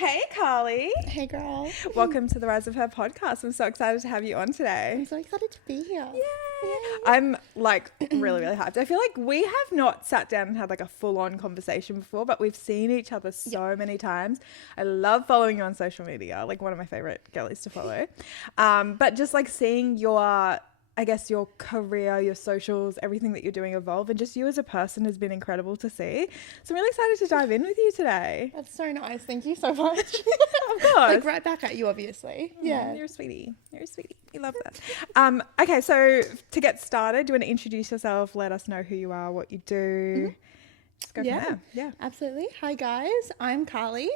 Hey, Karlee. Hey, girl. Welcome to the Rise of Her podcast. I'm so excited to have you on today. I'm so excited to be here. Yay. I'm like really hyped. I feel like we have not sat down and had like a full-on conversation before, but we've seen each other so many times. I love following you on social media, like one of my favorite girlies to follow. But just like seeing your your career, your socials, everything that you're doing evolve, and just you as a person has been incredible to see. So I'm really excited to dive in with you today. That's so nice. Thank you so much. Of course. Like right back at you, obviously. Yeah. You're a sweetie. You're a sweetie. We love that. Okay, so to get started, do you want to introduce yourself? Let us know who you are, what you do. Just go from there. Yeah. Absolutely. Hi, guys. I'm Karlee.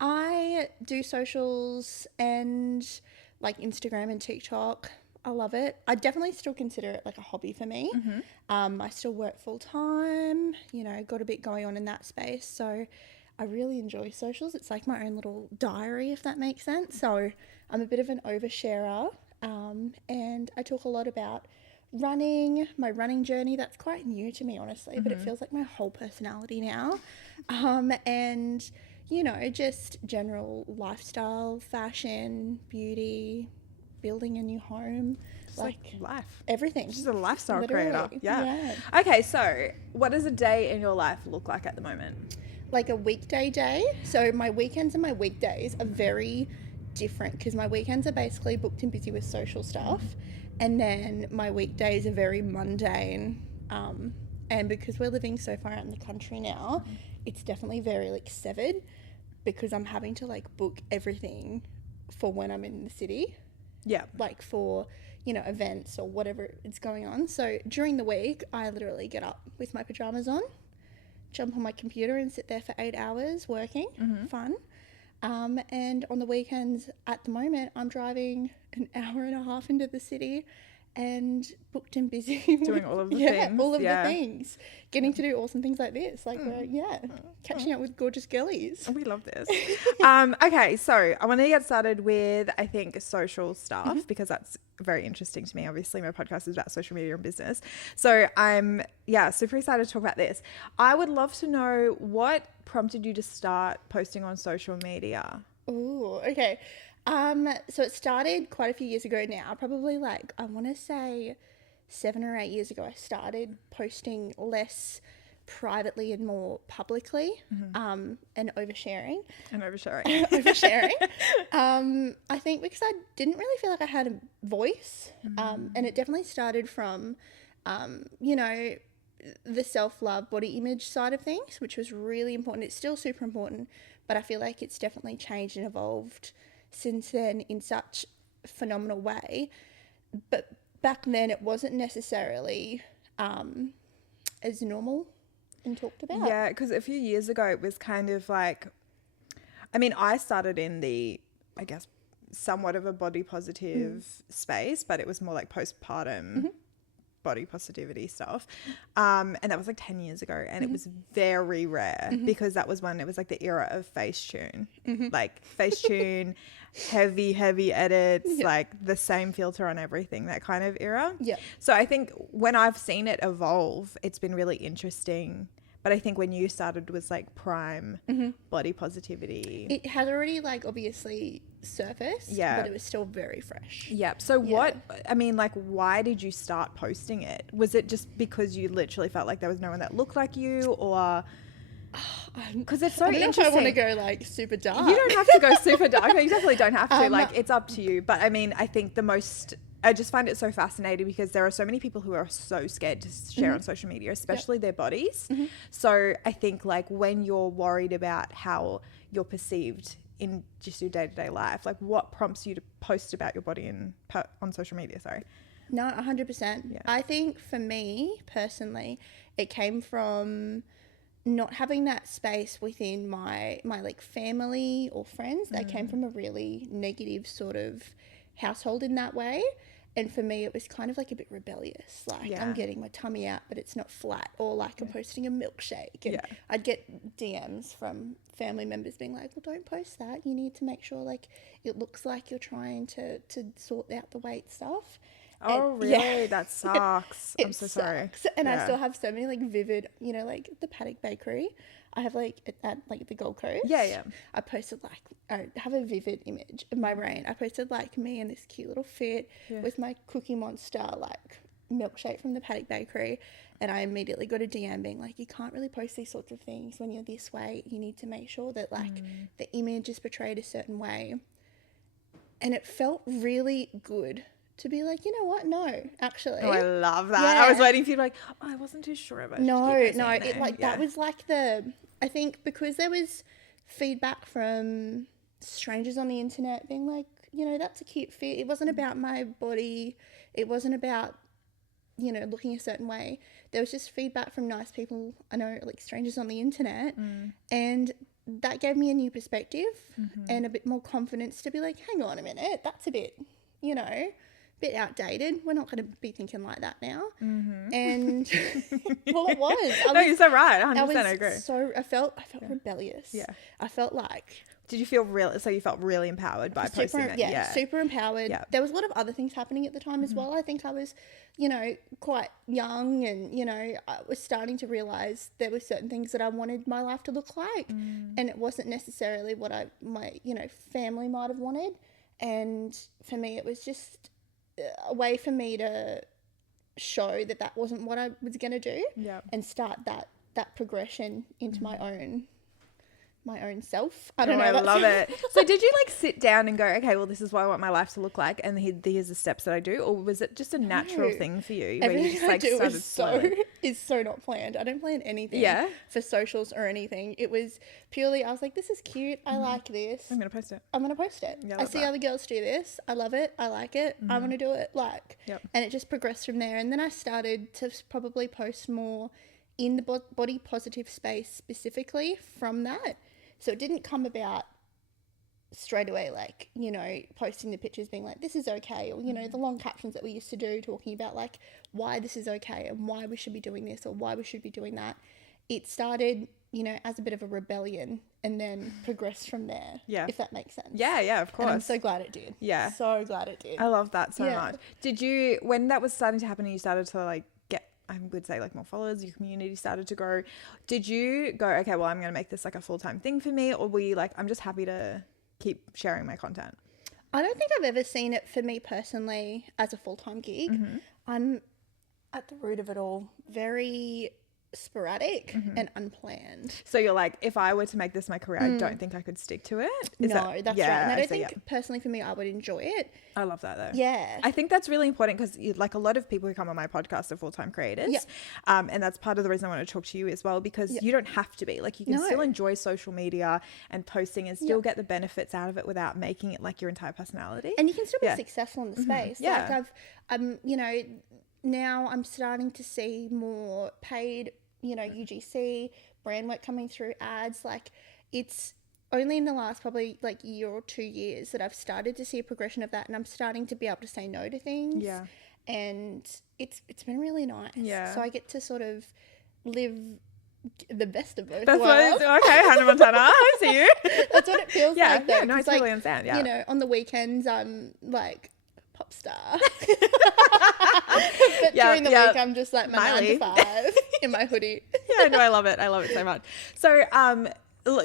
I do socials and like Instagram and TikTok. I love it. I definitely still consider it like a hobby for me. I still work full time, got a bit going on in that space. So I really enjoy socials. It's like my own little diary, if that makes sense. So I'm a bit of an oversharer. And I talk a lot about running, my running journey. That's quite new to me, honestly, but it feels like my whole personality now. And, just general lifestyle, fashion, beauty, building a new home, like life, everything. She's a lifestyle Literally. creator. Yeah. Okay, so what does a day in your life look like at the moment? Like a weekday day. So my weekends and my weekdays are very different because my weekends are basically booked and busy with social stuff, and then my weekdays are very mundane. And because we're living so far out in the country now, it's definitely very like severed because I'm having to like book everything for when I'm in the city. Yeah. Like for, events or whatever is going on. So during the week, I literally get up with my pajamas on, jump on my computer and sit there for 8 hours working. Fun. And on the weekends at the moment, I'm driving an hour and a half into the city and booked and busy. Doing all of the things. All of the things. Getting to do awesome things like this. Like, catching up with gorgeous girlies. We love this. Okay, so I want to get started with, I think, social stuff because that's very interesting to me. Obviously, my podcast is about social media and business. So I'm, super excited to talk about this. I would love to know what prompted you to start posting on social media. Ooh, okay. So it started quite a few years ago now, probably like, I want to say 7 or 8 years ago, I started posting less privately and more publicly, and oversharing. Oversharing. I think because I didn't really feel like I had a voice, and it definitely started from, the self-love, body image side of things, which was really important. It's still super important, but I feel like it's definitely changed and evolved since then in such a phenomenal way. But back then it wasn't necessarily as normal and talked about. Yeah, because a few years ago it was kind of like, I started in the, somewhat of a body positive space, but it was more like postpartum body positivity stuff. And that was like 10 years ago, and it was very rare because that was when it was like the era of Facetune, like Facetune, heavy edits, like the same filter on everything, that kind of era. Yeah. So I think when I've seen it evolve, it's been really interesting. But I think when you started was like prime body positivity. It had already like obviously surfaced, but it was still very fresh. Yeah. So why did you start posting it? Was it just because you literally felt like there was no one that looked like you, or because it's so I don't interesting? know if I want to go like super dark. You don't have to go super dark. No, you definitely don't have to. Like, it's up to you. But I think I just find it so fascinating because there are so many people who are so scared to share on social media, especially their bodies. So I think like when you're worried about how you're perceived in just your day-to-day life, like what prompts you to post about your body on social media? Sorry. No, 100%. Yeah. I think for me personally, it came from not having that space within my like family or friends. They came from a really negative sort of household in that way, and for me it was kind of like a bit rebellious, like I'm getting my tummy out but it's not flat, or like I'm posting a milkshake, and I'd get DMs from family members being like, well, don't post that, you need to make sure like it looks like you're trying to sort out the weight stuff. Oh, really? Yeah. That sucks. I'm so sorry. And I still have so many like vivid, like the Paddock Bakery. I have like at like the Gold Coast. Yeah. I posted like, I have a vivid image in my brain. I posted like me in this cute little fit with my Cookie Monster like milkshake from the Paddock Bakery, and I immediately got a DM being like, you can't really post these sorts of things when you're this way. You need to make sure that like the image is portrayed a certain way. And it felt really good to be like, you know what? No, actually. Oh, I love that. I was waiting for you to be like, oh, I wasn't too sure about that was like I think because there was feedback from strangers on the internet being like, you know, that's a cute fit. It wasn't about my body. It wasn't about, you know, looking a certain way. There was just feedback from nice people, I know, like strangers on the internet. And that gave me a new perspective and a bit more confidence to be like, hang on a minute, that's a bit, you know, bit outdated. We're not going to be thinking like that now. And well, it was. No, you're so right. 100% I agree. So I felt rebellious. Yeah. I felt like. Did you feel so you felt really empowered by posting that? Yeah, super empowered. Yeah. There was a lot of other things happening at the time as well. I think I was, you know, quite young, and, you know, I was starting to realize there were certain things that I wanted my life to look like, and it wasn't necessarily what my, you know, family might have wanted. And for me, it was just a way for me to show that wasn't what I was going to do, and start that progression into my own self. I don't know. I love it. So did you like sit down and go, okay, well, this is what I want my life to look like, and here's the steps that I do, or was it just a natural thing for you? Everything you just, like, I do is so not planned. I don't plan anything for socials or anything. It was purely, I was like, this is cute. I like this. I'm going to post it. Yeah, I see other girls do this. I love it. I like it. I want to do it. And it just progressed from there. And then I started to probably post more in the body positive space specifically from that. So it didn't come about straight away, like, you know, posting the pictures being like, this is okay, or, you know, the long captions that we used to do talking about like why this is okay and why we should be doing this or why we should be doing that. It started, you know, as a bit of a rebellion and then progressed from there, if that makes sense. Yeah, of course. And I'm so glad it did. Yeah. So glad it did. I love that so much. Did you, when that was starting to happen and you started to like I would say like more followers, your community started to grow, did you go, okay, well, I'm going to make this like a full-time thing for me, or were you like, I'm just happy to keep sharing my content? I don't think I've ever seen it for me personally as a full-time gig. I'm at the root of it all very sporadic and unplanned. So you're like, if I were to make this my career, I don't think I could stick to it. That's right. And I don't think personally for me I would enjoy it. I love that though. Yeah. I think that's really important because like a lot of people who come on my podcast are full-time creators. And that's part of the reason I want to talk to you as well, because you don't have to be. Like you can still enjoy social media and posting and still get the benefits out of it without making it like your entire personality. And you can still be successful in the space. Like I'm, you know, now I'm starting to see more paid, you know, UGC, brand work coming through, ads. Like it's only in the last probably like year or 2 years that I've started to see a progression of that, and I'm starting to be able to say no to things. Yeah. And it's been really nice. Yeah. So I get to sort of live the best of both worlds. Okay, Hannah Montana, I see you. That's what it feels like though. No, I totally understand. Yeah. You know, on the weekends I'm like pop star. But during the week I'm just like my 9 to 5 in my hoodie. No, I love it. I love it so much. So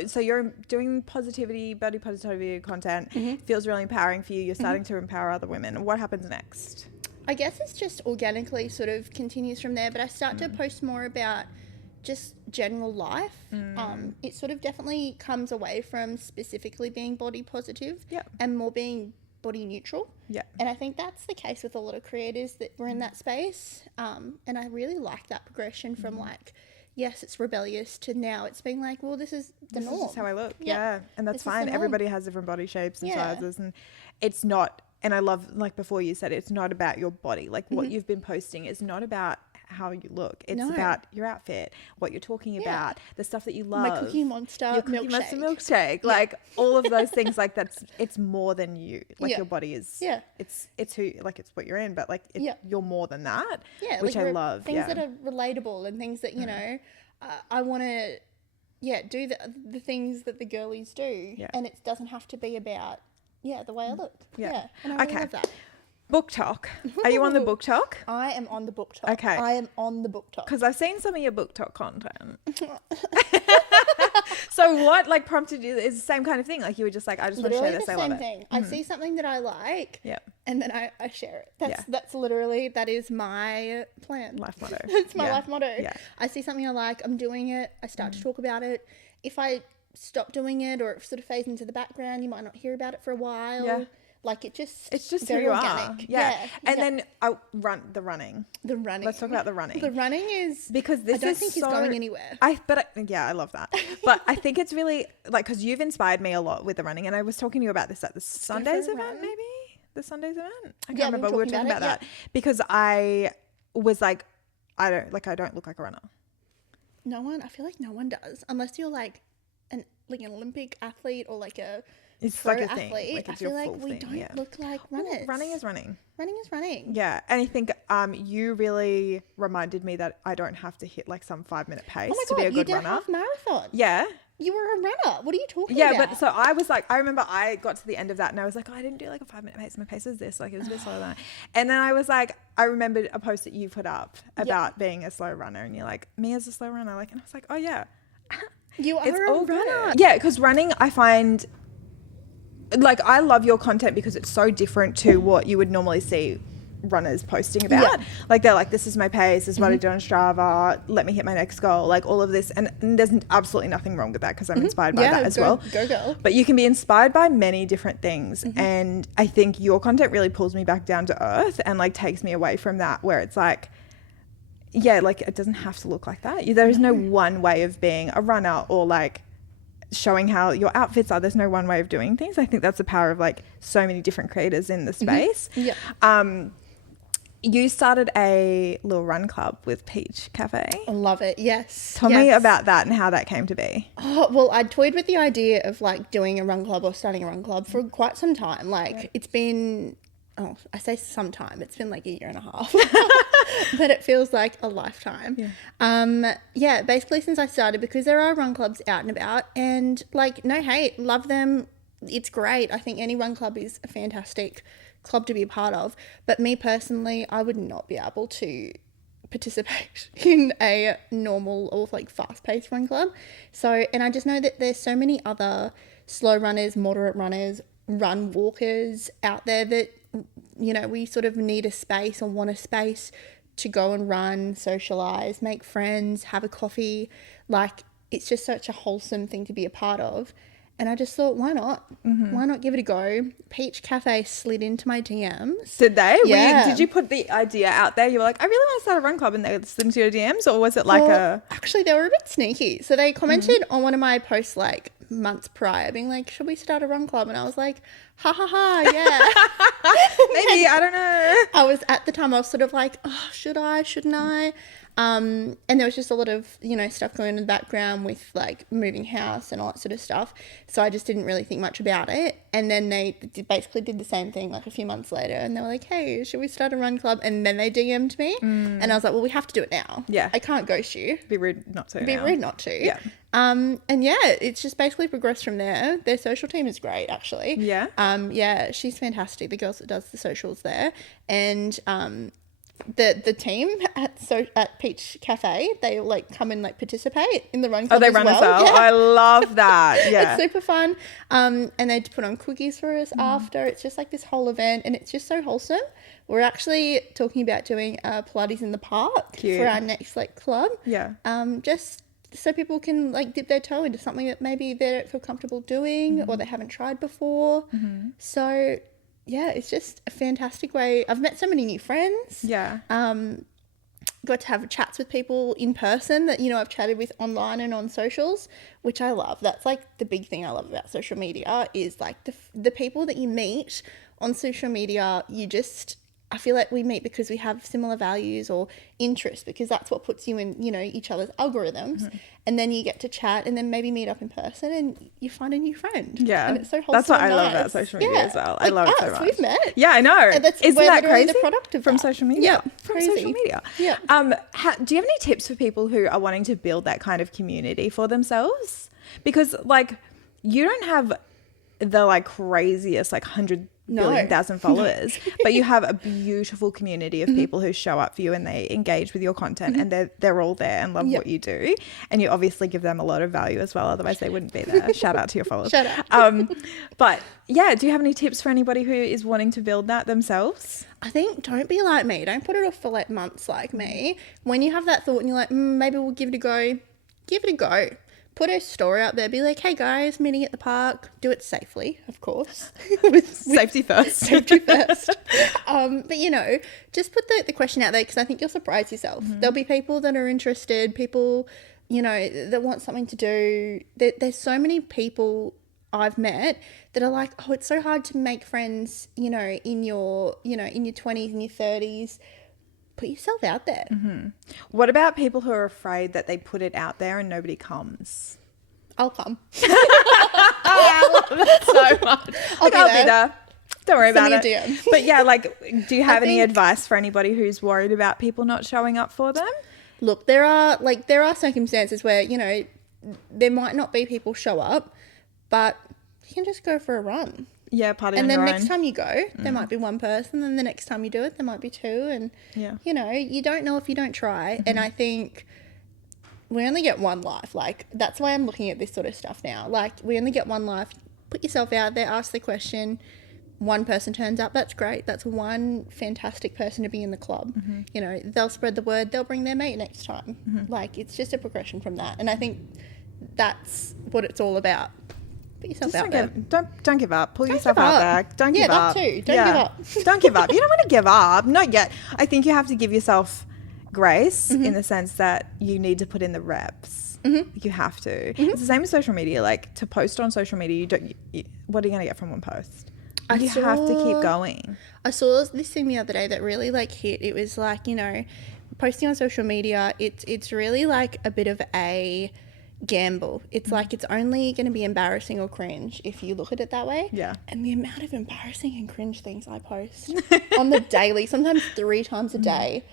so you're doing body positivity content. Feels really empowering for you. You're starting to empower other women. What happens next? I guess it's just organically sort of continues from there, but I start to post more about just general life. It sort of definitely comes away from specifically being body positive and more being body neutral. And I think that's the case with a lot of creators that were in that space. And I really like that progression from like, yes, it's rebellious to now it's being like, well, this is the norm. This is how I look. Yeah. And that's fine. Everybody has different body shapes and sizes, and it's not, and I love, like before you said, it's not about your body. Like what you've been posting is not about how you look. It's about your outfit, what you're talking about, the stuff that you love. My Cookie Monster milkshake. Like all of those things, like it's more than you. Like your body is, it's who, like it's what you're in, but like you're more than that, which I love. Things that are relatable and things that, you know, I want to, do the things that the girlies do. And it doesn't have to be about, the way I look. And I really love that. Book talk. Are you on the book talk? I am on the book talk. Okay. I am on the book talk. Because I've seen some of your book talk content. So what like prompted you is the same kind of thing. Like you were just like, I just want to share this. I love it. Thing. I see something that I like, and then I share it. That's literally, that is my plan. Life motto. It's my life motto. Yeah. I see something I like, I'm doing it. I start to talk about it. If I stop doing it or it sort of fades into the background, you might not hear about it for a while. Yeah. Like it's just very organic. Yeah. And then the running. Let's talk about the running. The running is, because this I don't think it's going anywhere. I love that. But I think it's really like, because you've inspired me a lot with the running, and I was talking to you about this at the Sundays event, maybe the Sundays event. I can't remember. We were talking about that because I was like, I don't look like a runner. No one. I feel like no one does, unless you're like an Olympic athlete or like a. It's like a thing. Like I feel like we don't look like runners. Running is running. Running is running. Yeah. And I think you really reminded me that I don't have to hit like some 5-minute pace to be a good runner. You did a half marathon. Yeah. You were a runner. What are you talking about? Yeah, but so I was like, I remember I got to the end of that and I was like, oh, I didn't do like a 5-minute pace. My pace is this. Like it was a bit slower than that. And then I was like, I remembered a post that you put up about being a slow runner, and you're like, me as a slow runner. Like, and I was like, oh yeah. You are a runner. Yeah, because running, I find... like I love your content because it's so different to what you would normally see runners posting about. Like they're like, this is my pace, this is what I do on Strava, let me hit my next goal, like all of this, and there's absolutely nothing wrong with that because I'm inspired by that as well. Go girl. But you can be inspired by many different things, and I think your content really pulls me back down to earth and like takes me away from that, where it's like, yeah, like it doesn't have to look like that. There is no one way of being a runner or like showing how your outfits are. There's no one way of doing things. I think that's the power of like so many different creators in the space. You started a little run club with Peach Cafe. I love it. Yes. Tell me about that and how that came to be. Oh, well, I toyed with the idea of like doing a run club or starting a run club for quite some time. Like it's been, I say some time, it's been like a year and a half, but it feels like a lifetime. Basically since I started, because there are run clubs out and about, and like, no hate, love them. It's great. I think any run club is a fantastic club to be a part of. But me personally, I would not be able to participate in a normal or like fast-paced run club. So, and I just know that there's so many other slow runners, moderate runners, run walkers out there that, you know, we sort of need a space or want a space to go and run, socialize, make friends, have a coffee. Like, it's just such a wholesome thing to be a part of. And I just thought, why not? Why not give it a go? Peach Cafe slid into my DMs. Did they? Yeah. Did you put the idea out there? You were like, I really want to start a run club, and they slid into your DMs? Or was it like Actually, they were a bit sneaky. So they commented on one of my posts like months prior, being like, should we start a run club? And I was like, ha ha ha, yeah. Maybe, I don't know. At the time, I was sort of like, oh, should I, shouldn't I? And there was just a lot of, you know, stuff going on in the background with like moving house and all that sort of stuff. So I just didn't really think much about it. And then they basically did the same thing like a few months later, and they were like, hey, should we start a run club? And then they DM'd me and I was like, well, we have to do it now. Yeah. I can't ghost you. Be rude not to. Yeah. And yeah, it's just basically progressed from there. Their social team is great, actually. Yeah. Yeah, she's fantastic. The girls that does the socials there. And, the team at Peach Cafe, they like come and like participate in the run club. They run as well. Yeah. I love that. Yeah, it's super fun. And they put on cookies for us after. It's just like this whole event, and it's just so wholesome. We're actually talking about doing Pilates in the park for our next like club. Yeah. Just so people can like dip their toe into something that maybe they don't feel comfortable doing or they haven't tried before. So yeah, it's just a fantastic way. I've met so many new friends. Yeah. Got to have chats with people in person that, you know, I've chatted with online and on socials, which I love. That's like the big thing I love about social media is like the people that you meet on social media, I feel like we meet because we have similar values or interests, because that's what puts you in, you know, each other's algorithms. And then you get to chat and then maybe meet up in person and you find a new friend. Yeah. And it's so wholesome. That's what I love about social media as well. I love it so much. We've met. Yeah, I know. Isn't that crazy? The product of from social media. Yeah, from social media. Yeah. Do you have any tips for people who are wanting to build that kind of community for themselves? Because like you don't have the like craziest like 100 billion thousand followers, but you have a beautiful community of people who show up for you and they engage with your content and they're all there and love what you do, and you obviously give them a lot of value as well, otherwise they wouldn't be there. Shout out to your followers. Shout out. But yeah, do you have any tips for anybody who is wanting to build that themselves? I think don't be like me. Don't put it off for like months like me. When you have that thought and you're like, maybe we'll give it a go, give it a go. Put a story out there. Be like, hey guys, meeting at the park. Do it safely, of course. Safety first. Safety first. But, you know, just put the question out there because I think you'll surprise yourself. There'll be people that are interested, people, you know, that want something to do. There's so many people I've met that are like, oh, it's so hard to make friends, in your 20s and your 30s. Put yourself out there. What about people who are afraid that they put it out there and nobody comes? I'll come. I love that so much. I'll be there. Don't worry about it. But yeah, like, do you have any advice for anybody who's worried about people not showing up for them? Look, there are circumstances where, there might not be people show up, but you can just go for a run. Yeah, party and on then your next own. time you go, there might be one person, and the next time you do it, there might be two, and you don't know if you don't try. And I think we only get one life. Like, that's why I'm looking at this sort of stuff now. Like, we only get one life. Put yourself out there, ask the question. One person turns up, that's great. That's one fantastic person to be in the club. They'll spread the word, they'll bring their mate next time. Like, it's just a progression from that. And I think that's what it's all about. Put yourself out there. Don't give up. Pull yourself out there. Don't give up. Yeah, that too. Don't give up. Don't give up. You don't want to give up. Not yet. I think you have to give yourself grace in the sense that you need to put in the reps. You have to. It's the same with social media. Like, to post on social media, what are you going to get from one post? You have to keep going. I saw this thing the other day that really hit. It was like, posting on social media, it's really like a bit of a gamble. It's like it's only going to be embarrassing or cringe if you look at it that way. Yeah. And the amount of embarrassing and cringe things I post on the daily, sometimes 3 times a day.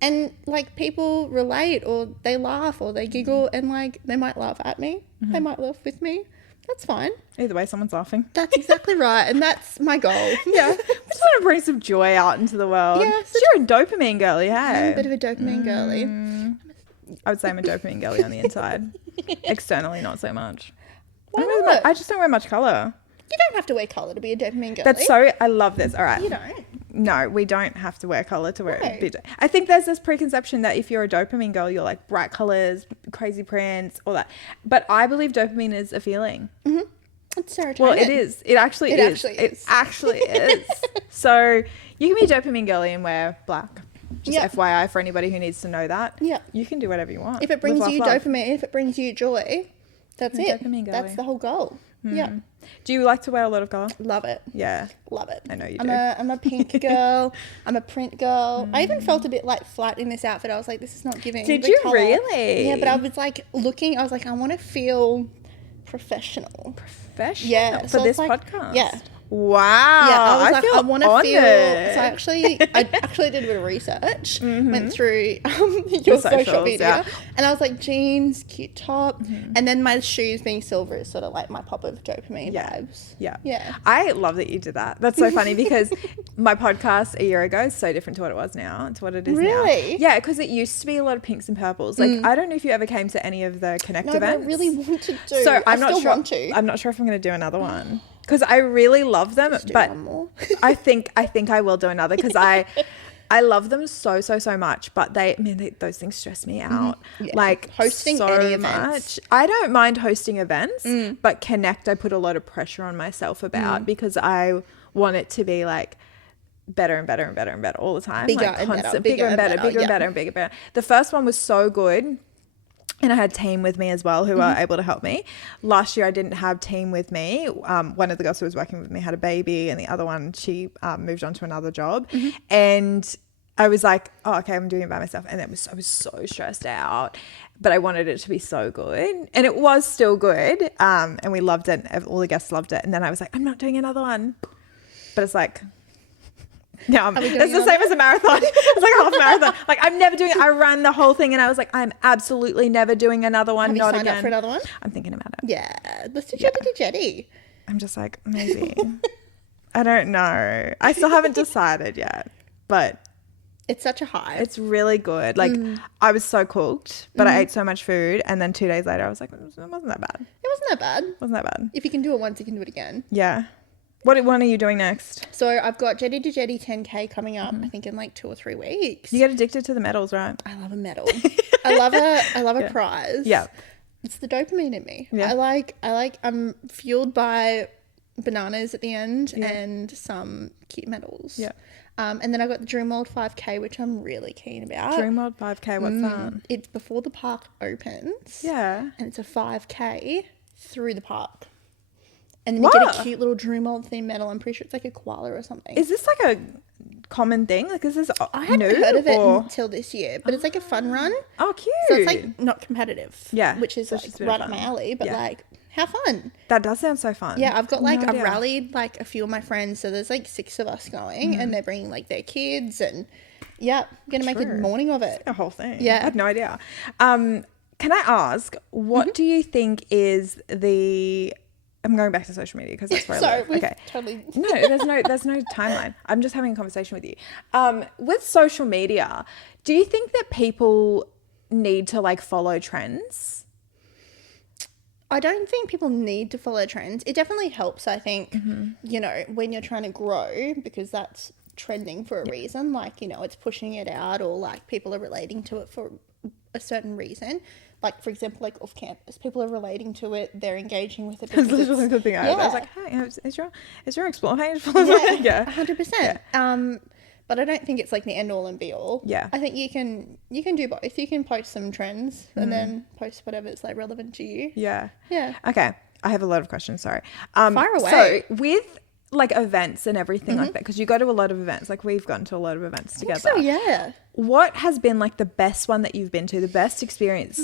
And people relate or they laugh or they giggle and they might laugh at me. They might laugh with me. That's fine. Either way, someone's laughing. That's exactly right. And that's my goal. Yeah. I just want to bring some joy out into the world. Yeah. So you're a dopamine girly, hey? I'm a bit of a dopamine girly. I would say I'm a dopamine girly on the inside. Externally, not so much. Why not? I just don't wear much colour. You don't have to wear colour to be a dopamine girly. I love this. All right. You don't. No, we don't have to wear colour to wear it. I think there's this preconception that if you're a dopamine girl, you're like bright colours, crazy prints, all that. But I believe dopamine is a feeling. It's serotonin. Well, it is. It actually is. It actually is. So you can be a dopamine girly and wear black. Just FYI for anybody who needs to know that. Yeah. You can do whatever you want. If it brings you dopamine, if it brings you joy, that's it. Dopamine girly. That's the whole goal. Yeah. Do you like to wear a lot of colour? Love it. Yeah. Love it. I know you do. I'm a pink girl. I'm a print girl. I even felt a bit flat in this outfit. I was like, this is not giving. Did you really? Yeah, but I was looking. I was like, I want to feel professional. Yeah. For this podcast? Yeah. Wow. Yeah, I was I want to feel. So I actually did a bit of research. Went through your social media, and I was like, jeans, cute top, and then my shoes being silver is sort of like my pop of dopamine vibes. Yeah. I love that you did that. That's so funny because my podcast a year ago is so different to what it was now, to what it is now. Really? Yeah, because it used to be a lot of pinks and purples. Like, I don't know if you ever came to any of the Connect events. I really want to do. So I'm not sure. I'm not sure if I'm going to do another one. Because I really love them, but I think I will do another because I love them so much. But those things stress me out. Yeah. Like hosting so any events. much. I don't mind hosting events, but Connect I put a lot of pressure on myself about because I want it to be like better and better and better and better all the time. Bigger like and constant, better. bigger and better, bigger and better and bigger and better. The first one was so good. And I had team with me as well who are able to help me. Last year I didn't have team with me. One of the girls who was working with me had a baby and the other one, she moved on to another job. And I was like, oh, okay, I'm doing it by myself. And I was so stressed out. But I wanted it to be so good. And it was still good. And we loved it. All the guests loved it. And then I was like, I'm not doing another one. But it's like... Yeah, it's the same as a marathon. It's like a half marathon. Like, I'm never doing it. I ran the whole thing and I was like, I'm absolutely never doing another one. Have you signed up for another one? I'm thinking about it. Yeah. Let's do Jetty. I'm just like, maybe. I don't know. I still haven't decided yet, but It's such a high. it's really good. Like I was so cooked, but I ate so much food, and then 2 days later I was like, it wasn't that bad. It wasn't that bad. Wasn't that bad? If you can do it once, you can do it again. Yeah. What one are you doing next? So I've got Jetty to Jetty 10K coming up, I think in like 2 or 3 weeks. You get addicted to the medals, right? I love a medal. I love a prize. Yeah. It's the dopamine in me. Yeah. I'm fueled by bananas at the end and some cute medals. Yeah. And then I got the Dreamworld 5K, which I'm really keen about. Dreamworld 5K, what's that? It's before the park opens. Yeah. And it's a 5K through the park. And then you get What? a cute little Dreamworld themed medal. I'm pretty sure it's like a koala or something. Is this like a common thing? Like, is this I hadn't new, heard of it or? until this year, but it's like a fun run. Oh, cute. So it's like not competitive. Yeah, Which is so like it's just a bit right of up my fun. alley, but Yeah. like how fun. That does sound so fun. Yeah, I've got like No I've idea. rallied like a few of my friends, so there's like 6 of us going and they're bringing like their kids and yeah, I'm gonna make a True. morning of it. The whole thing. Yeah. I had no idea. Can I ask, what do you think is the... I'm going back to social media because that's where I Sorry, live. we've Okay. totally No, there's no timeline. I'm just having a conversation with you. With social media, do you think that people need to like follow trends? I don't think people need to follow trends. It definitely helps, I think, you know, when you're trying to grow, because that's trending for a reason. Like, you know, it's pushing it out, or like people are relating to it for a certain reason. Like, for example, like off campus, people are relating to it, they're engaging with it. That's because literally the thing I was like, hey, is your explore page full of yeah, yeah. 100%. But I don't think it's like the end all and be all. Yeah. I think you can do both. You can post some trends and then post whatever's like relevant to you. Yeah. Yeah. Okay. I have a lot of questions. Sorry. Fire away. So with like events and everything like that, because you go to a lot of events, like we've gone to a lot of events together. So yeah. What has been like the best one that you've been to, the best experience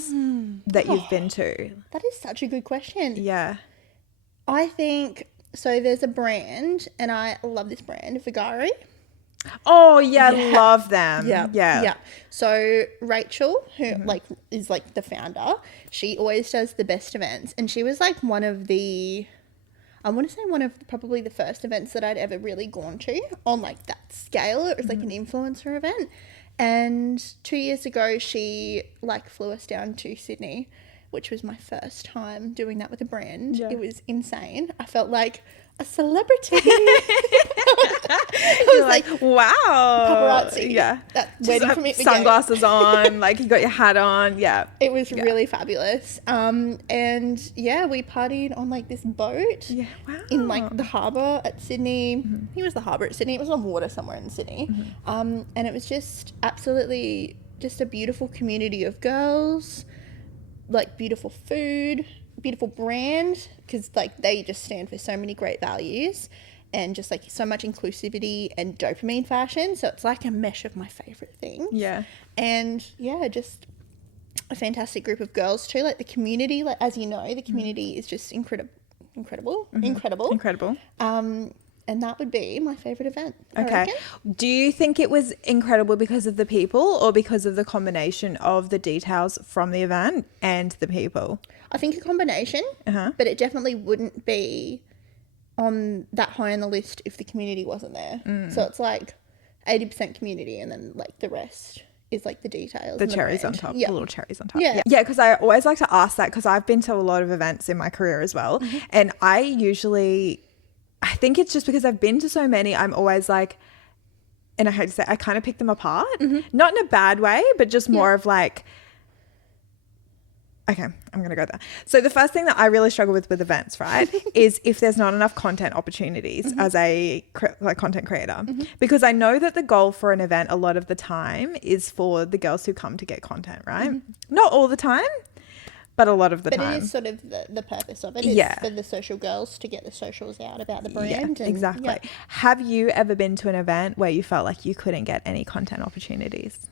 that you've been to? That is such a good question. Yeah. I think so. There's a brand, and I love this brand, Vigari. Oh yeah, love them. Yeah. Yeah. So Rachel, who like is like the founder, she always does the best events, and she was like one of the, I want to say one of probably the first events that I'd ever really gone to on like that scale. It was like an influencer event. And 2 years ago, she like flew us down to Sydney, which was my first time doing that with a brand. Yeah. It was insane. I felt like a celebrity. It You're was like wow. paparazzi. Yeah. That Just waiting have for me at the gate. sunglasses on, like you got your hat on. Yeah. It was really fabulous. And yeah, we partied on like this boat. Yeah. Wow. In like the harbour at Sydney. I think it was the harbour at Sydney. It was on water somewhere in Sydney. And it was just absolutely just a beautiful community of girls, like beautiful food, beautiful brand, because like they just stand for so many great values and just like so much inclusivity and dopamine fashion. So it's like a mesh of my favourite things. Yeah. And yeah, just a fantastic group of girls too. Like the community, like as you know, the community is just incredible. And that would be my favourite event. I Okay. reckon. Do you think it was incredible because of the people or because of the combination of the details from the event and the people? I think a combination, but it definitely wouldn't be on that high on the list if the community wasn't there. So it's like 80% community and then like the rest is like the details. The and cherries on brand. top, Yeah. the little cherries on top. Yeah. Yeah, because I always like to ask that because I've been to a lot of events in my career as well. And I think it's just because I've been to so many, I'm always like, and I hate to say, I kind of pick them apart. Not in a bad way, but just more of like, okay, I'm going to go there. So the first thing that I really struggle with events, right, is if there's not enough content opportunities as a content creator. Because I know that the goal for an event a lot of the time is for the girls who come to get content, right? Not all the time, but a lot of the time. But it is sort of the purpose of it. It's for the social girls to get the socials out about the brand. Yeah, and, exactly. yeah. Have you ever been to an event where you felt like you couldn't get any content opportunities?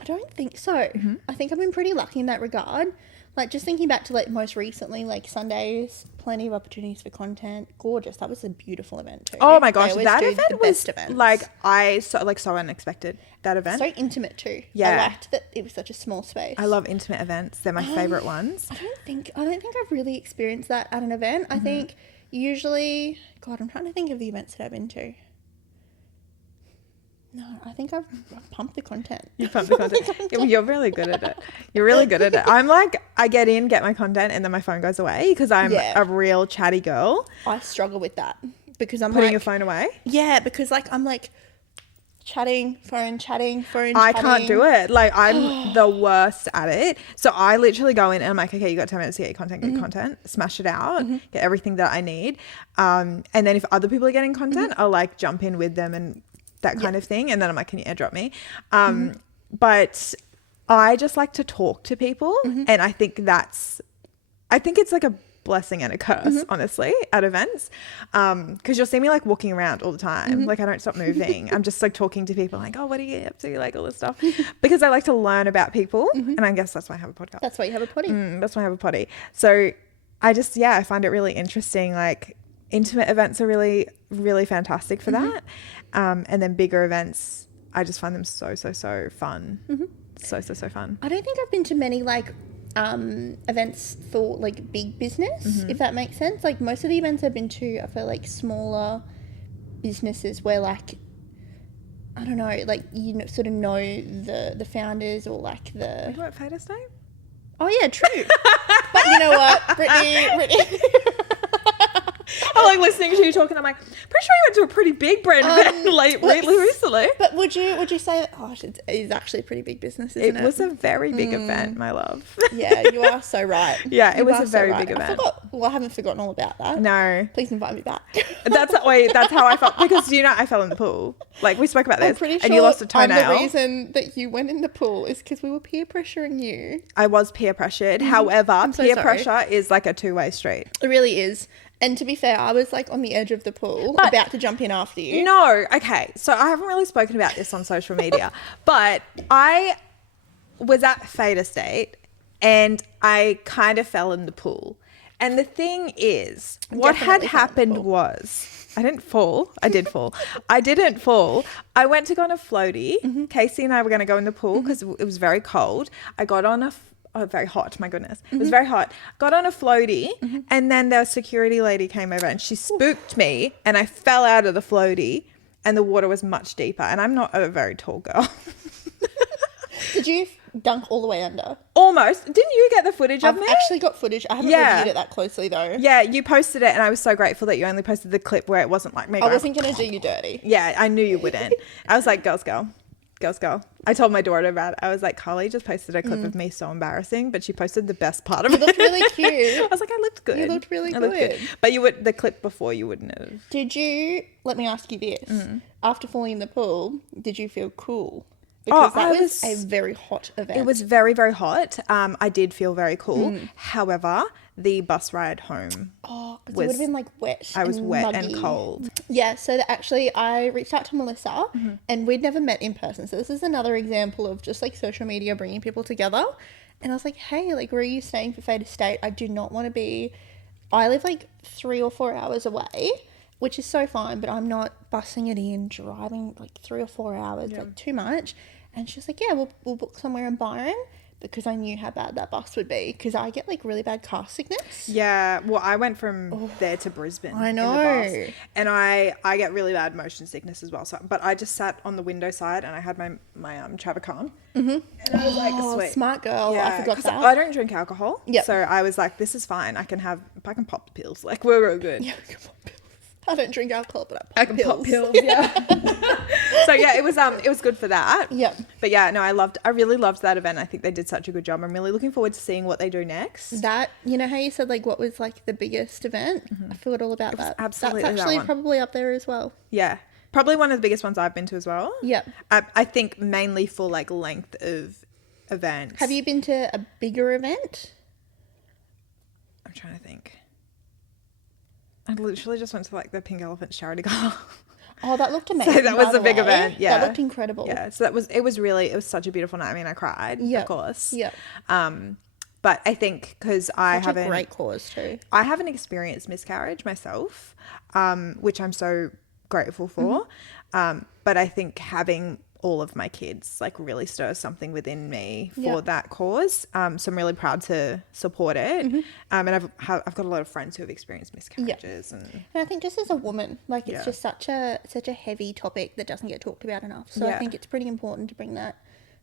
I don't think so. I think I've been pretty lucky in that regard. Like just thinking back to like most recently, like Sundays, plenty of opportunities for content. Gorgeous. That was a beautiful event too. Oh my They gosh, always that do event the was best events. like so unexpected. That event. So intimate too. Yeah. I liked that it was such a small space. I love intimate events. They're my favorite ones. I don't think I've really experienced that at an event. I think Usually, God, I'm trying to think of the events that I've been to. No, I think I've pumped the content. You pump the content. Yeah, well, you're really good at it. You're really good at it. I'm like, I get my content, and then my phone goes away because I'm a real chatty girl. I struggle with that because I'm putting like, your phone away. Yeah, because like I'm like chatting, phone. I can't do it. Like I'm the worst at it. So I literally go in and I'm like, okay, you got 10 minutes to get your content, get content, smash it out, get everything that I need. And then if other people are getting content, I'll like jump in with them and that kind of thing. And then I'm like, can you airdrop me? But I just like to talk to people. And I think it's like a blessing and a curse, honestly, at events. Because you'll see me like walking around all the time. Like I don't stop moving. I'm just like talking to people like, oh, what are you up to? Like all this stuff. Because I like to learn about people. And I guess that's why I have a podcast. That's why you have a potty. That's why I have a potty. So I just, I find it really interesting. Like intimate events are really, really fantastic for that. And then bigger events, I just find them so fun. So fun. I don't think I've been to many like events for like big business, if that makes sense. Like most of the events I've been to are for like smaller businesses where like, I don't know, like you sort of know the founders or like the... You went Father's Day? Oh yeah, true. But you know what, Brittany. I like listening to you talking. I'm like, pretty sure you went to a pretty big brand event recently. But would you say, gosh, it is actually a pretty big business, isn't it? It was a very big event, my love. Yeah, you are so right. Yeah, it was a very big event. I haven't forgotten all about that. No. Please invite me back. That's how I felt, because I fell in the pool. Like we spoke about this, I'm pretty sure and you lost a toenail. The reason that you went in the pool is because we were peer pressuring you. I was peer pressured. However, peer pressure is like a two-way street. It really is. And to be fair, I was like on the edge of the pool, about to jump in after you. No, okay. So I haven't really spoken about this on social media, but I was at Fade Estate and I kind of fell in the pool. And the thing is, what had happened was, I didn't fall. I did fall. I didn't fall. I went to go on a floaty. Casey and I were going to go in the pool because it was very cold. I got on very hot, my goodness. It was very hot. Got on a floaty and then the security lady came over and she spooked me and I fell out of the floaty and the water was much deeper and I'm not a very tall girl. Did you dunk all the way under? Almost. Didn't you get the footage of me? I've actually got footage. I haven't reviewed it that closely though. Yeah, you posted it and I was so grateful that you only posted the clip where it wasn't like me. I wasn't going to do you dirty. Yeah, I knew you wouldn't. I was like, girls go. I told my daughter about it. I was like, Karlee just posted a clip of me so embarrassing, but she posted the best part of it. You looked really cute. I was like, I looked good. You looked really good. But the clip before you wouldn't have. Did you, let me ask you this, after falling in the pool, did you feel cool? Because that was a very hot event. It was very, very hot. I did feel very cool. However, the bus ride home it would have been like wet. I was wet muggy. and cold. Yeah, so actually I reached out to Melissa and we'd never met in person. So this is another example of just like social media bringing people together. And I was like, hey, like, where are you staying for Fade Estate? I do not want to be, I live like 3 or 4 hours away, which is so fine, but I'm not bussing it in, driving like 3 or 4 hours, like too much. And she was like, yeah, we'll book somewhere in Byron, because I knew how bad that bus would be, because I get like really bad car sickness. Yeah, well, I went from there to Brisbane. I know. In the bus, and I get really bad motion sickness as well. So, but I just sat on the window side and I had my Travacon. And I was like, sweet. Smart girl. Yeah, I forgot that. I don't drink alcohol. Yep. So I was like, this is fine. I can pop pills. Like, we're real good. Yeah, we can pop pills. I don't drink alcohol, but I can pop pills. Yeah. So yeah, it was good for that. Yep. But yeah, no, I really loved that event. I think they did such a good job. I'm really looking forward to seeing what they do next. That, you know how you said like what was like the biggest event? I forgot all about that. Absolutely. That's actually probably up there as well. Yeah. Probably one of the biggest ones I've been to as well. Yep. I think mainly for like length of events. Have you been to a bigger event? I'm trying to think. I literally just went to like the Pink Elephant charity gala. Oh, that looked amazing. So that was a big event. Yeah. That looked incredible. Yeah. So it was such a beautiful night. I mean, I cried, of course. Yeah. But I think because I haven't, a great cause too. I haven't experienced miscarriage myself, which I'm so grateful for. But I think having all of my kids like really stirs something within me for Yeah. that cause. So I'm really proud to support it. Mm-hmm. And I've got a lot of friends who have experienced miscarriages. And I think just as a woman, like it's Yeah. just such a heavy topic that doesn't get talked about enough. So I Yeah. think it's pretty important to bring that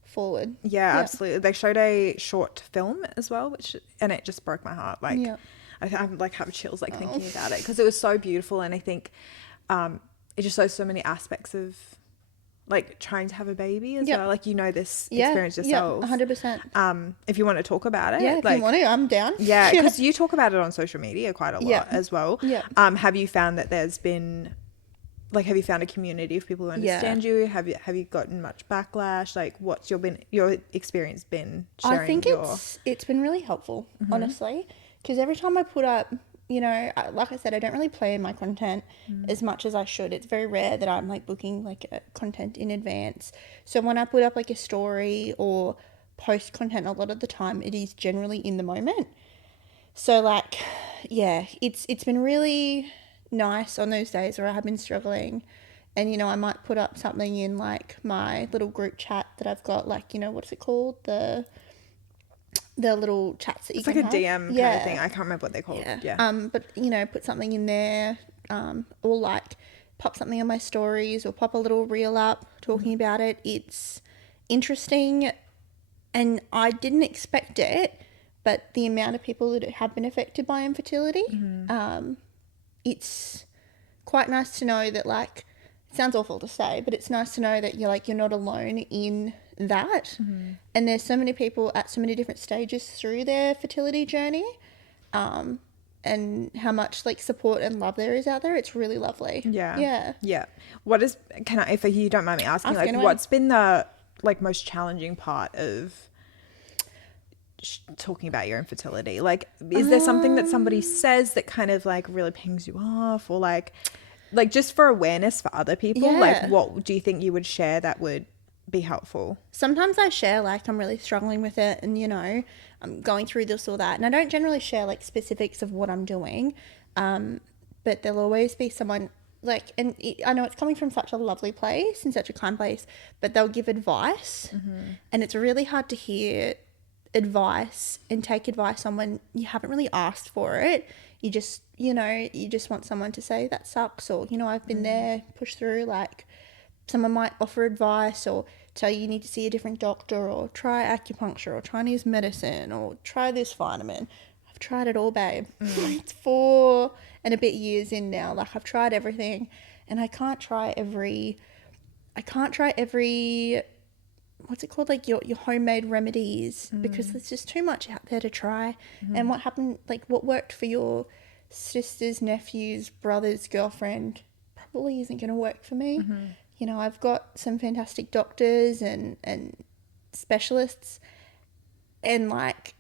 forward. yeah, Yeah. absolutely. They showed a short film as well, and it just broke my heart. Like Yeah. I'm like having chills like thinking about it because it was so beautiful, and I think it just shows so many aspects of like trying to have a baby as Yep. well. Like this Yeah. experience yourself. 100%. If you want to talk about it, Yeah, if like you want to, I'm down. yeah, because you talk about it on social media quite a lot Yeah. as well. Yeah. Have you found that there's been like, have you found a community of people who understand you? Have you gotten much backlash? Like, what's your experience been sharing? I think it's been really helpful, honestly, because every time I put up, you know, like I said, I don't really plan my content as much as I should. It's very rare that I'm like booking like content in advance. So when I put up like a story or post content, a lot of the time it is generally in the moment. So like, yeah, it's been really nice on those days where I have been struggling. And, you know, I might put up something in like my little group chat that I've got, like, you know, what's it called? The little chats that you It's can like a have. DM kind of thing. I can't remember what they're called. Yeah. But, you know, put something in there, or like pop something on my stories or pop a little reel up talking about it. It's interesting, and I didn't expect it, but the amount of people that have been affected by infertility, it's quite nice to know that, like, it sounds awful to say, but it's nice to know that you're not alone in that. And there's so many people at so many different stages through their fertility journey, and how much like support and love there is out there. It's really lovely. Yeah. What is, if you don't mind me asking, Ask like, anyway. what's been the like most challenging part of talking about your infertility? Like, is there something that somebody says that kind of like really pings you off, or like just for awareness for other people? Yeah. Like, what do you think you would share that would be helpful? Sometimes I share like I'm really struggling with it, and, you know, I'm going through this or that, and I don't generally share like specifics of what I'm doing, but there'll always be someone like, and I know it's coming from such a lovely place and such a kind place, but they'll give advice, and it's really hard to hear advice and take advice on when you haven't really asked for it. You just want someone to say that sucks, or, you know, I've been there, push through. Like, someone might offer advice or tell you need to see a different doctor, or try acupuncture, or Chinese medicine, or try this vitamin. I've tried it all, babe. It's 4 and a bit years in now. Like, I've tried everything, and I can't try every what's it called, like your homemade remedies, because there's just too much out there to try. And what happened, like what worked for your sister's, nephew's, brother's girlfriend probably isn't going to work for me. You know, I've got some fantastic doctors and specialists, and like,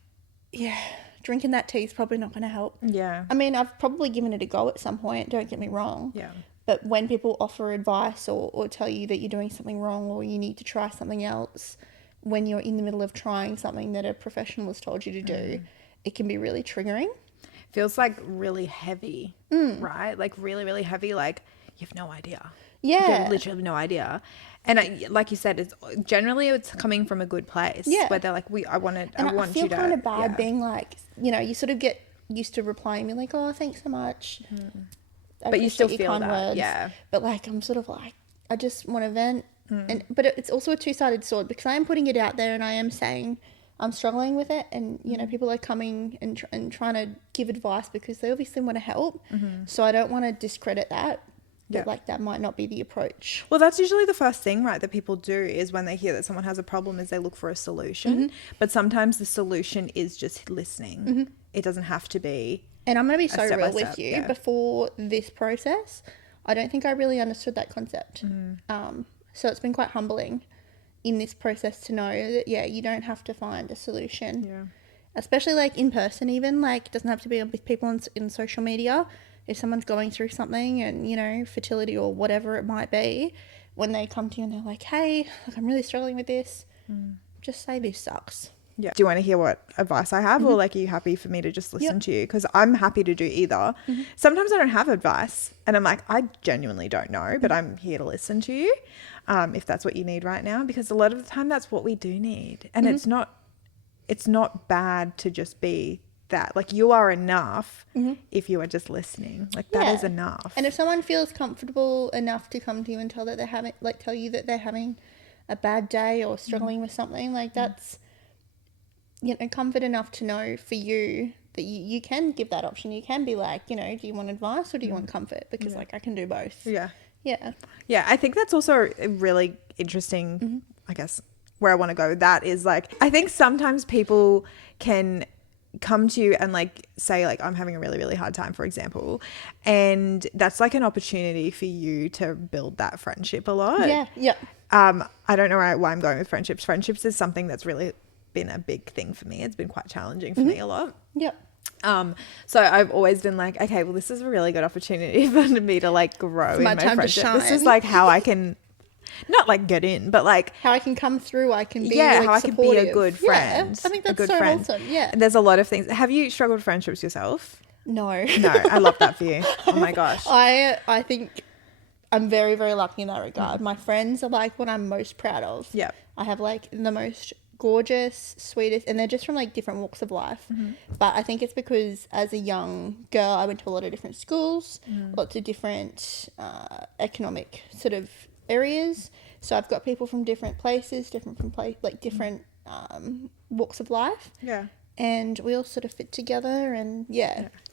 yeah, drinking that tea is probably not going to help. Yeah. I mean, I've probably given it a go at some point, don't get me wrong. Yeah. But when people offer advice or tell you that you're doing something wrong, or you need to try something else, when you're in the middle of trying something that a professional has told you to do, it can be really triggering. Feels like really heavy, right? Like really, really heavy. Like, you have no idea. You Yeah. have literally no idea. And like you said, it's coming from a good place. Yeah. Where they're like, I want I feel you to. kind of bad yeah. being like, you know, you sort of get used to replying, you're like, oh, thanks so much. I But you still appreciate your feel kind that. words. Yeah. But like, I'm sort of like, I just want to vent. But it's also a two-sided sword, because I am putting it out there and I am saying I'm struggling with it, and, you know, people are coming and trying to give advice because they obviously want to help. So I don't want to discredit that. But like, that might not be the approach. Well, that's usually the first thing, right, that people do is when they hear that someone has a problem is they look for a solution. But sometimes the solution is just listening. It doesn't have to be. And I'm going to be so real step-by-step, with you. yeah. Before this process, I don't think I really understood that concept. So it's been quite humbling in this process to know that, yeah, you don't have to find a solution. Yeah. Especially like in person, even, like, it doesn't have to be with people in social media. If someone's going through something, and, you know, fertility or whatever it might be, when they come to you and they're like, hey, like, I'm really struggling with this, just say this sucks. Yeah. Do you want to hear what advice I have, or like, are you happy for me to just listen to you? Because I'm happy to do either. Sometimes I don't have advice and I'm like, I genuinely don't know, but I'm here to listen to you if that's what you need right now, because a lot of the time that's what we do need. And it's not bad to just be that. Like, you are enough if you are just listening. Like, that is enough. And if someone feels comfortable enough to come to you and tell you that they're having a bad day or struggling with something, like, that's, you know, comfort enough to know for you that you can give that option. You can be like, you know, do you want advice or do you want comfort? Because like, I can do both. Yeah, I think that's also a really interesting, I guess, where I want to go with that is, like, I think sometimes people can come to you and like say, like, I'm having a really, really hard time, for example, and that's like an opportunity for you to build that friendship a lot. I don't know why I'm going with friendships. Friendships is something that's really been a big thing for me. It's been quite challenging for me a lot. So I've always been like, okay, well, this is a really good opportunity for me to like grow in my friendship. This is like how I can not like get in, but like how I can come through. I can be like, how I can be a good friend. I think that's so awesome. And there's a lot of things. Have you struggled with friendships yourself? No, I love that for you. Oh my gosh. I think I'm very, very lucky in that regard. My friends are like what I'm most proud of. I have like the most gorgeous, sweetest, and they're just from like different walks of life. But I think it's because as a young girl I went to a lot of different schools, lots of different economic sort of areas, so I've got people from different places, different walks of life, and we all sort of fit together. And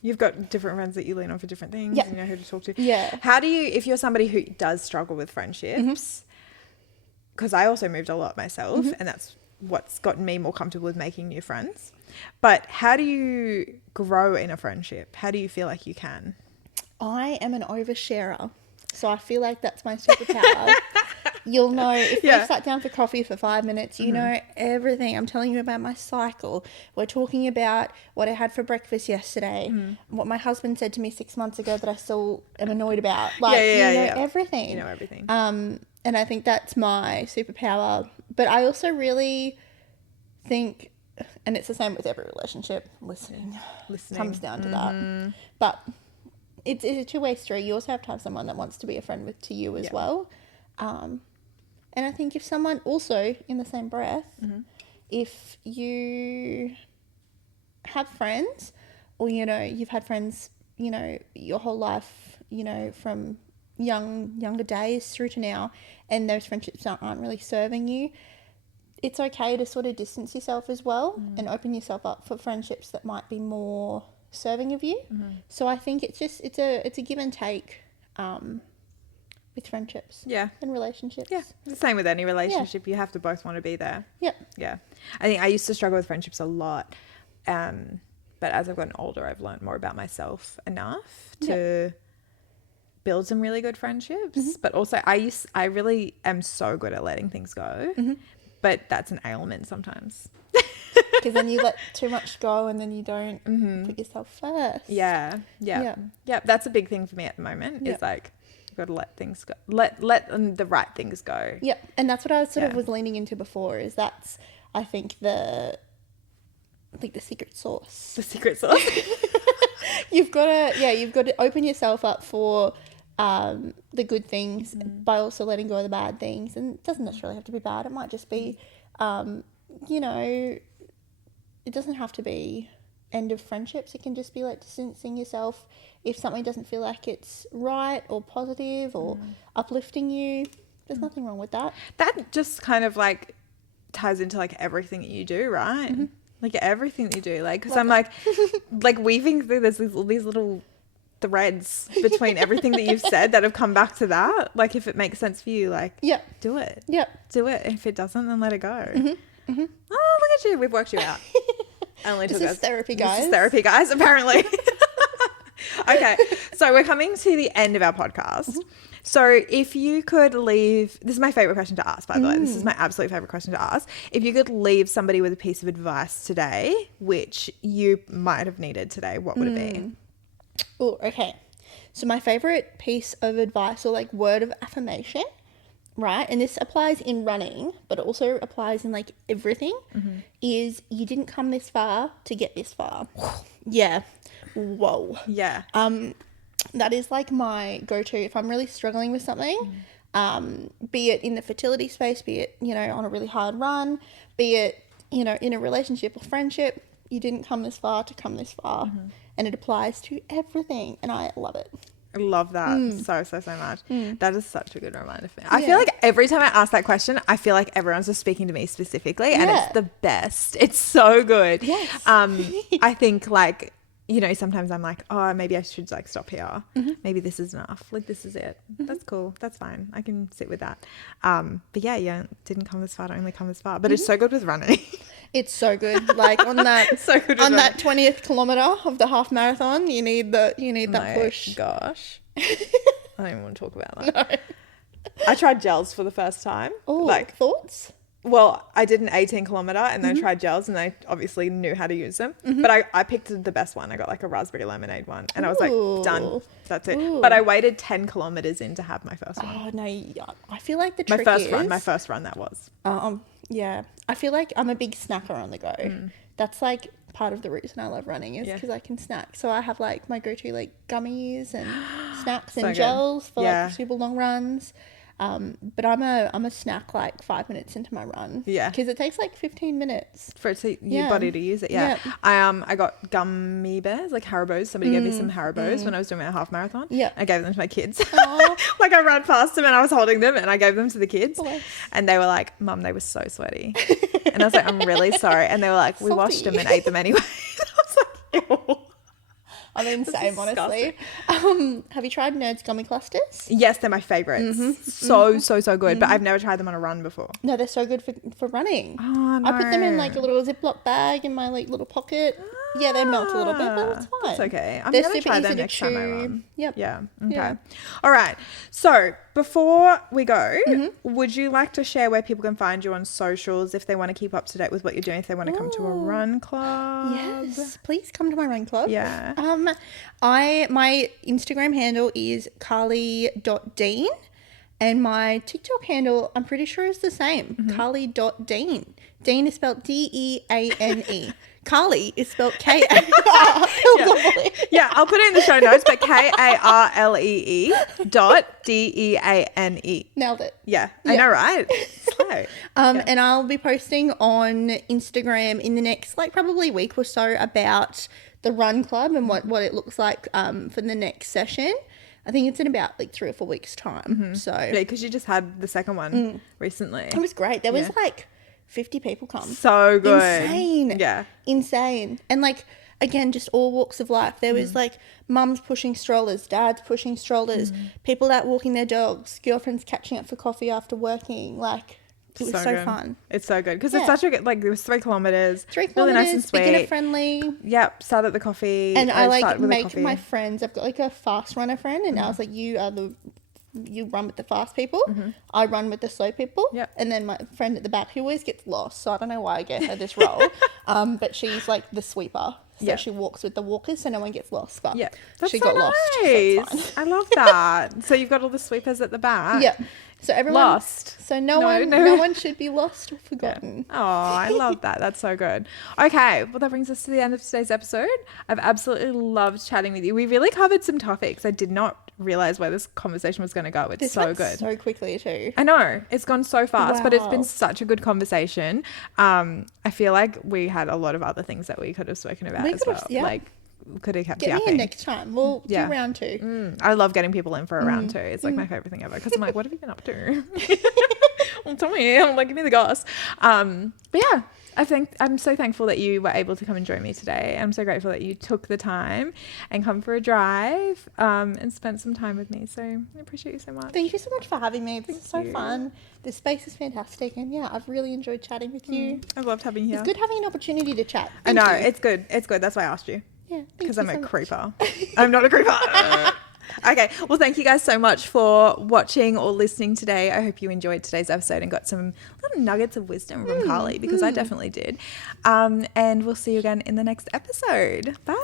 you've got different friends that you lean on for different things. You know who to talk to. How do you, if you're somebody who does struggle with friendships, because I also moved a lot myself, and that's what's gotten me more comfortable with making new friends, but how do you grow in a friendship? How do you feel like you can? I am an oversharer, so I feel like that's my superpower. You'll know if we sat down for coffee for 5 minutes, you know everything. I'm telling you about my cycle. We're talking about what I had for breakfast yesterday, what my husband said to me 6 months ago that I still am annoyed about. Like, you know everything. You know everything. And I think that's my superpower. But I also really think, and it's the same with every relationship, listening comes down to that. But it's a two-way street. You also have to have someone that wants to be a friend to you as well. And I think if someone also, in the same breath, if you have friends, or, you know, you've had friends, you know, your whole life, you know, from younger days through to now, and those friendships aren't really serving you, it's okay to sort of distance yourself as well and open yourself up for friendships that might be more serving of you. So I think it's a give and take with friendships and relationships. The same with any relationship. You have to both want to be there. I think I used to struggle with friendships a lot, but as I've gotten older I've learned more about myself enough to build some really good friendships. But also I really am so good at letting things go, but that's an ailment sometimes. Because then you let too much go and then you don't put yourself first. That's a big thing for me at the moment. Is like, you've got to let things go, let the right things go. And that's what I sort of was leaning into before, is that's, I think, the secret sauce. You've got to open yourself up for the good things by also letting go of the bad things. And it doesn't necessarily have to be bad. It might just be, you know, it doesn't have to be end of friendships. It can just be like distancing yourself if something doesn't feel like it's right or positive or uplifting you. There's nothing wrong with that. That just kind of like ties into like everything that you do, right? Like everything that you do, like, because I'm like like weaving through these little threads between everything that you've said that have come back to that. Like, if it makes sense for you, like, do it. Do it. If it doesn't, then let it go. Oh, look at you. We've worked you out. This is therapy, guys. This is therapy, guys, apparently. Okay, so we're coming to the end of our podcast. So if you could leave, this is my favorite question to ask, by the way. This is my absolute favorite question to ask. If you could leave somebody with a piece of advice today, which you might have needed today, what would it be? Oh, okay. So my favorite piece of advice, or like word of affirmation, right, and this applies in running, but it also applies in like everything, is you didn't come this far to get this far. Yeah. Whoa. Yeah. That is like my go-to if I'm really struggling with something, be it in the fertility space, be it, you know, on a really hard run, be it, you know, in a relationship or friendship. You didn't come this far to come this far. And it applies to everything, and I love it. I love that so much. That is such a good reminder for me. I feel like every time I ask that question, I feel like everyone's just speaking to me specifically, and it's the best. It's so good. Yes. I think like, you know, sometimes I'm like, oh, maybe I should like stop here. Maybe this is enough. Like, this is it. That's cool. That's fine. I can sit with that. But yeah, didn't come this far to only come this far. But it's so good with running. It's so good. Like on that so good on that 20th kilometer of the half marathon, you need that push. Gosh. I don't even want to talk about that. No. I tried gels for the first time. Oh, like thoughts? Well, I did an 18 kilometer and then I tried gels, and I obviously knew how to use them. But I picked the best one. I got like a raspberry lemonade one, and I was like, done. That's it. But I waited 10 kilometers in to have my first one. Oh no, I feel like the trick my first run that was. Yeah, I feel like I'm a big snacker on the go. That's like part of the reason I love running is because I can snack. So I have like my go-to like gummies and snacks and gels for like super long runs. But I'm a snack like 5 minutes into my run. Yeah. Because it takes like 15 minutes for your body to use it. Yeah. I got gummy bears, like Haribos. Somebody gave me some Haribos when I was doing my half marathon. Yeah. I gave them to my kids. Like I ran past them and I was holding them and I gave them to the kids. And they were like, Mum, they were so sweaty. And I was like, I'm really sorry. And they were like, we washed them and ate them anyway. I was like, ew. I mean, same, honestly. Have you tried Nerds gummy clusters? Yes, they're my favorites. So good. But I've never tried them on a run before. No, they're so good for running. Oh, no. I put them in like a little Ziploc bag in my like little pocket. Yeah, they melt a little bit, but it's fine. That's okay. I'm going to try them next time I run. Yep. Yeah. Okay. Yeah. All right. So before we go, would you like to share where people can find you on socials if they want to keep up to date with what you're doing, if they want to come to a run club? Yes. Please come to my run club. Yeah. My Instagram handle is Karlee.Deane, and my TikTok handle, I'm pretty sure, is the same. Karlee.Deane. Deane is spelled Deane. Karlee is spelled K-A-R-L-E-E. Yeah, I'll put it in the show notes, but K-A-R-L-E-E .D-E-A-N-E. Nailed it. Yeah, I know, right? Slow. And I'll be posting on Instagram in the next, like, probably week or so about the run club and what it looks like for the next session. I think it's in about like 3 or 4 weeks' time. So yeah, because you just had the second one recently. It was great. There was like 50 people come. So good. Insane. Yeah. Insane. And like, again, just all walks of life. There was like mums pushing strollers, dads pushing strollers, people out walking their dogs, girlfriends catching up for coffee after working. Like, it was so fun. It's so good because it's such a good, like, it was 3 kilometers. 3 kilometers, really nice and sweet. beginner friendly. Yep, start at the coffee. And I like make my friends. I've got like a fast runner friend, and I was like, you run with the fast people. I run with the slow people. Yep. And then my friend at the back, who always gets lost, so I don't know why I get her this role. But she's like the sweeper. So she walks with the walkers so no one gets lost. But she got lost. So it's fine. I love that. So you've got all the sweepers at the back. Yeah. So everyone lost. So no one should be lost or forgotten. Yeah. Oh, I love that. That's so good. Okay, well, that brings us to the end of today's episode. I've absolutely loved chatting with you. We really covered some topics. I did not realize where this conversation was going to go. It's so good. So quickly too. I know, it's gone so fast, but it's been such a good conversation. I feel like we had a lot of other things that we could have spoken about as well. Yeah. Like, could have kept yapping. Get me in next time. We'll do round 2. I love getting people in for a round 2. It's like my favorite thing ever because I'm like, what have you been up to? Well, tell me. I'm like, give me the goss. But yeah, I think I'm so thankful that you were able to come and join me today. I'm so grateful that you took the time and come for a drive and spent some time with me. So I appreciate you so much. Thank you so much for having me. It's so fun. The space is fantastic, and I've really enjoyed chatting with you. I've loved having you here. It's good having an opportunity to chat. I know, it's good. It's good. That's why I asked you. Yeah, because I'm a creeper. I'm not a creeper. Okay, well, thank you guys so much for watching or listening today. I hope you enjoyed today's episode and got some little nuggets of wisdom from Karlee, because I definitely did. And we'll see you again in the next episode. Bye.